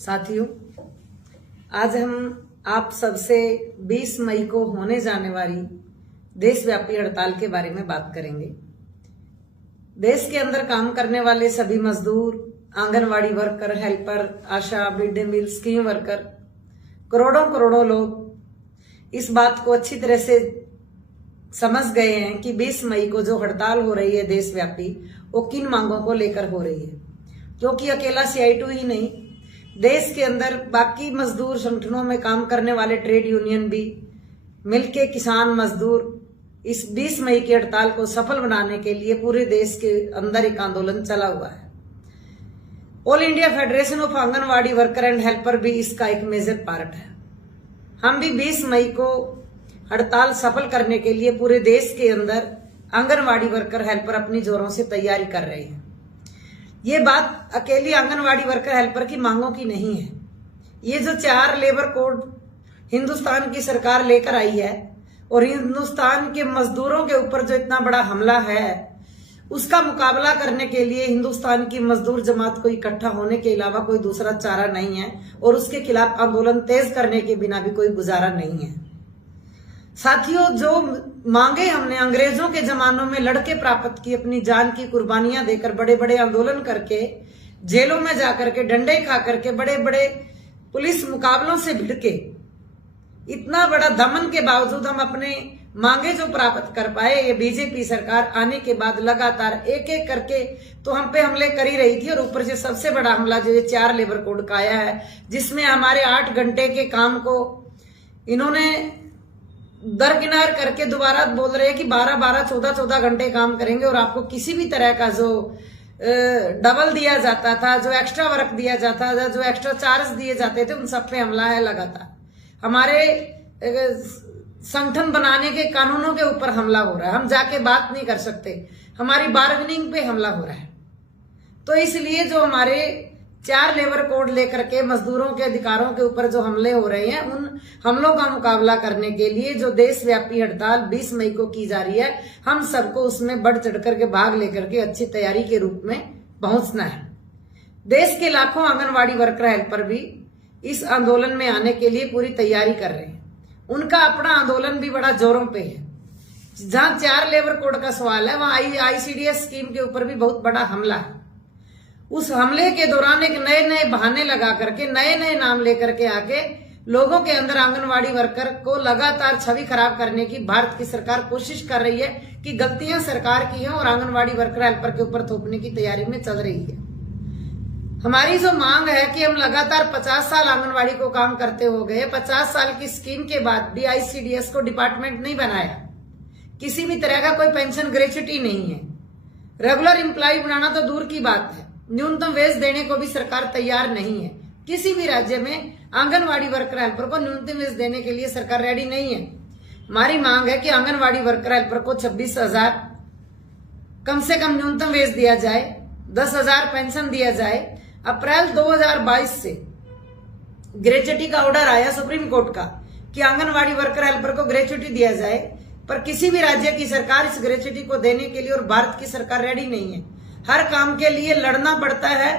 साथियों, आज हम आप सबसे 20 मई को होने जाने वाली देशव्यापी हड़ताल के बारे में बात करेंगे। देश के अंदर काम करने वाले सभी मजदूर, anganwadi worker, helper, ASHA, mid day meal scheme worker, करोड़ों करोड़ों लोग इस बात को अच्छी तरह से समझ गए हैं कि 20 मई को जो हड़ताल हो रही है देशव्यापी, वो किन मांगों को लेकर हो रही है। क्योंकि अकेला CI2 ही नहीं, देश के अंदर बाकी मजदूर संगठनों में काम करने वाले ट्रेड यूनियन भी मिलके किसान मजदूर इस 20 मई की हड़ताल को सफल बनाने के लिए पूरे देश के अंदर एक आंदोलन चला हुआ है। All India federation of anganwadi worker and helper भी इसका एक मेजर पार्ट है। हम भी 20 मई को हड़ताल सफल करने के लिए पूरे देश के अंदर आंगनवाड़ी वर्कर हेल्पर अपनी जोरों से तैयारी कर रहे हैं। ये बात अकेली आंगनवाड़ी वर्कर हेल्पर की मांगों की नहीं है। ये जो 4 लेबर कोड हिंदुस्तान की सरकार लेकर आई है और हिंदुस्तान के मजदूरों के ऊपर जो इतना बड़ा हमला है, उसका मुकाबला करने के लिए हिंदुस्तान की मजदूर जमात को इकट्ठा होने के अलावा कोई दूसरा चारा नहीं है और उसके खिलाफ आंदोलन तेज करने के बिना भी कोई गुजारा नहीं है। साथियों, जो मांगे हमने अंग्रेजों के जमानों में लड़के प्राप्त की, अपनी जान की कुर्बानियां देकर, बड़े बड़े आंदोलन करके, जेलों में जाकर के, डंडे खा करके, बड़े बड़े पुलिस मुकाबलों से भिड़ के, इतना बड़ा दमन के बावजूद हम अपने मांगे जो प्राप्त कर पाए, ये बीजेपी सरकार आने के बाद लगातार एक एक करके तो हम पे हमले कर ही रही थी। और ऊपर से सबसे बड़ा हमला जो ये 4 लेबर कोड का आया है, जिसमें हमारे 8 घंटे के काम को इन्होंने दरकिनार करके दोबारा बोल रहे हैं कि 12-12, 14-14 घंटे काम करेंगे और आपको किसी भी तरह का जो डबल दिया जाता था, जो एक्स्ट्रा वर्क दिया जाता था, जो एक्स्ट्रा चार्ज दिए जाते थे, उन सब पे हमला है लगातार। हमारे संगठन बनाने के कानूनों के ऊपर हमला हो रहा है, हम जाके बात नहीं कर सकते, हमारी बार्गेनिंग पे हमला हो रहा है। तो इसलिए जो हमारे 4 लेबर कोड लेकर के मजदूरों के अधिकारों के ऊपर जो हमले हो रहे हैं, उन हमलों का मुकाबला करने के लिए जो देशव्यापी हड़ताल 20 मई को की जा रही है, हम सबको उसमें बढ़ चढ़ करके भाग लेकर के अच्छी तैयारी के रूप में पहुंचना है। देश के लाखों आंगनवाड़ी वर्कर हेल्पर भी इस आंदोलन में आने के लिए पूरी तैयारी कर रहे हैं। उनका अपना आंदोलन भी बड़ा जोरों पे है। जहां 4 लेबर कोड का सवाल है, वहां ICDS स्कीम के ऊपर भी बहुत बड़ा हमला है। उस हमले के दौरान एक नए नए बहाने लगा करके, नए नए नाम लेकर के आके लोगों के अंदर आंगनवाड़ी वर्कर को लगातार छवि खराब करने की भारत की सरकार कोशिश कर रही है कि गलतियां सरकार की हैं और आंगनवाड़ी वर्कर हेल्पर के ऊपर थोपने की तैयारी में चल रही है। हमारी जो मांग है कि हम लगातार 50 साल आंगनवाड़ी को काम करते हो गए, 50 साल की स्कीम के बाद भी ICDS को डिपार्टमेंट नहीं बनाया, किसी भी तरह का कोई पेंशन ग्रेच्युटी नहीं है, रेगुलर एम्प्लॉय बनाना तो दूर की बात है, न्यूनतम वेज देने को भी सरकार तैयार नहीं है। किसी भी राज्य में आंगनवाड़ी वर्कर हेल्पर को न्यूनतम वेज देने के लिए सरकार रेडी नहीं है। हमारी मांग है कि आंगनवाड़ी वर्कर हेल्पर को 26,000 कम से कम न्यूनतम वेज दिया जाए, 10,000 पेंशन दिया जाए। अप्रैल 2022 से ग्रेच्युटी का ऑर्डर आया सुप्रीम कोर्ट का कि आंगनवाड़ी वर्कर हेल्पर को ग्रेच्युटी दिया जाए, पर किसी भी राज्य की सरकार इस ग्रेच्युटी को देने के लिए और भारत की सरकार रेडी नहीं है। हर काम के लिए लड़ना पड़ता है,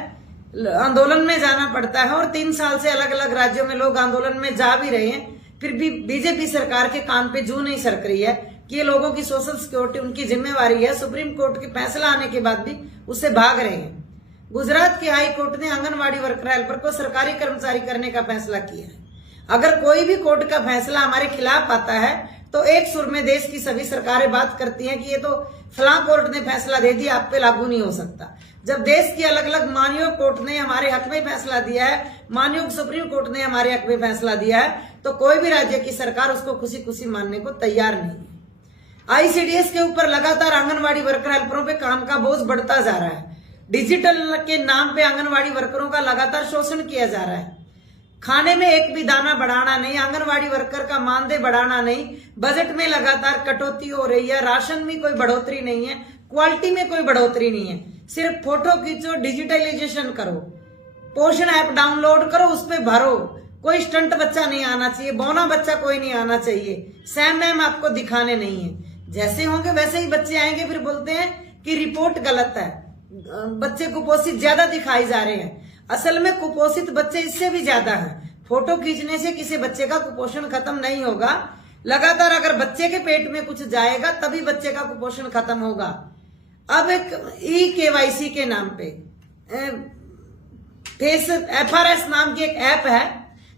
आंदोलन में जाना पड़ता है और 3 साल से अलग अलग राज्यों में लोग आंदोलन में जा भी रहे हैं, फिर भी बीजेपी सरकार के कान पे जू नहीं सरक रही है कि ये लोगों की सोशल सिक्योरिटी उनकी जिम्मेवारी है। सुप्रीम कोर्ट के फैसला आने के बाद भी उससे भाग रहे हैं। गुजरात की हाई कोर्ट ने आंगनवाड़ी वर्कर हेल्पर को सरकारी कर्मचारी करने का फैसला किया है। अगर कोई भी कोर्ट का फैसला हमारे खिलाफ आता है तो एक सुर में देश की सभी सरकारें बात करती हैं कि ये तो फलां कोर्ट ने फैसला दे दिया, आप पे लागू नहीं हो सकता। जब देश की अलग अलग मानयोग कोर्ट ने हमारे हक में फैसला दिया है, मानयोग सुप्रीम कोर्ट ने हमारे हक में फैसला दिया है, तो कोई भी राज्य की सरकार उसको खुशी खुशी मानने को तैयार नहीं है। ICDS के ऊपर लगातार आंगनवाड़ी वर्कर हेल्परों पे काम का बोझ बढ़ता जा रहा है। डिजिटल के नाम पे आंगनवाड़ी वर्करों का लगातार शोषण किया जा रहा है। खाने में एक भी दाना बढ़ाना नहीं, आंगनवाड़ी वर्कर का मानदेय बढ़ाना नहीं, बजट में लगातार कटौती हो रही है, राशन में कोई बढ़ोतरी नहीं है, क्वालिटी में कोई बढ़ोतरी नहीं है। सिर्फ फोटो खींचो, डिजिटलाइजेशन करो, पोषण ऐप डाउनलोड करो, उस पे भरो। कोई स्टंट बच्चा नहीं आना चाहिए, बौना बच्चा कोई नहीं आना चाहिए, सैम मैम आपको दिखाने नहीं है। जैसे होंगे वैसे ही बच्चे आएंगे, फिर बोलते हैं कि रिपोर्ट गलत है, बच्चे कुपोषित ज्यादा दिखाई जा रहे हैं। असल में कुपोषित बच्चे इससे भी ज्यादा हैं। फोटो खींचने से किसी बच्चे का कुपोषण खत्म नहीं होगा। लगातार अगर बच्चे के पेट में कुछ जाएगा तभी बच्चे का कुपोषण खत्म होगा। अब एक ई-KYC के नाम पे फेस FRS नाम की एक ऐप है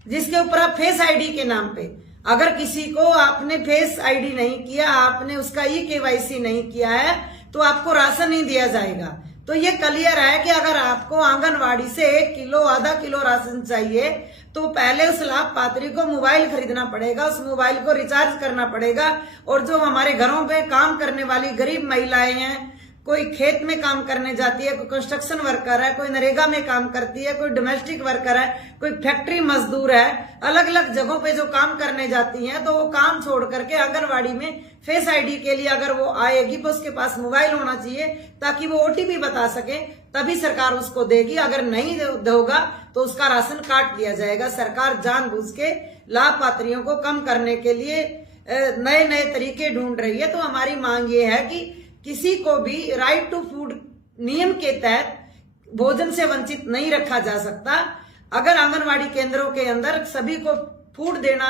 जिसके ऊपर आप फेस आईडी के नाम पे अगर किसी को आपने फेस आईडी नहीं किया, आपने उसका ई-KYC नहीं किया है तो आपको राशन नहीं दिया जाएगा। तो ये क्लियर है कि अगर आपको आंगनवाड़ी से 1 किलो आधा किलो राशन चाहिए तो पहले उस लाभपात्री को मोबाइल खरीदना पड़ेगा, उस मोबाइल को रिचार्ज करना पड़ेगा। और जो हमारे घरों पे काम करने वाली गरीब महिलाएं हैं, कोई खेत में काम करने जाती है, कोई कंस्ट्रक्शन वर्कर है, कोई नरेगा में काम करती है, कोई डोमेस्टिक वर्कर है, कोई फैक्ट्री मजदूर है, अलग अलग जगहों पे जो काम करने जाती हैं, तो वो काम छोड़ करके आंगनवाड़ी में फेस आईडी के लिए अगर वो आएगी तो उसके पास मोबाइल होना चाहिए ताकि वो OTP बता सके, तभी सरकार उसको देगी। अगर नहीं दोगा तो उसका राशन काट लिया जाएगा। सरकार जानबूझ के लाभपात्रियों को कम करने के लिए नए नए तरीके ढूंढ रही है। तो हमारी मांग ये है कि किसी को भी राइट टू फूड नियम के तहत भोजन से वंचित नहीं रखा जा सकता। अगर आंगनवाड़ी केंद्रों के अंदर सभी को फूड देना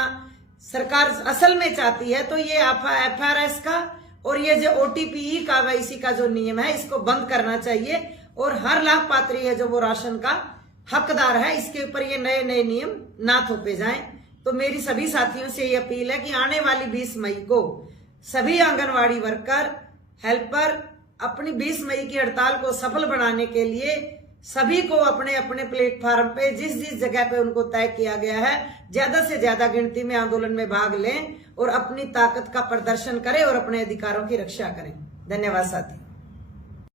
सरकार असल में चाहती है तो ये FRS का और ये जो OTP ई-KYC का जो नियम है इसको बंद करना चाहिए और हर लाभपात्री है जो वो राशन का हकदार है, इसके ऊपर ये नए नए नियम ना थोपे जाएं। तो मेरी सभी साथियों से ये अपील है कि आने वाली 20 मई को सभी आंगनवाड़ी वर्कर, हेल्पर अपनी 20 मई की हड़ताल को सफल बनाने के लिए सभी को अपने अपने प्लेटफार्म पे जिस जिस जगह पे उनको तय किया गया है ज्यादा से ज्यादा गिनती में आंदोलन में भाग लें और अपनी ताकत का प्रदर्शन करें और अपने अधिकारों की रक्षा करें। धन्यवाद साथी।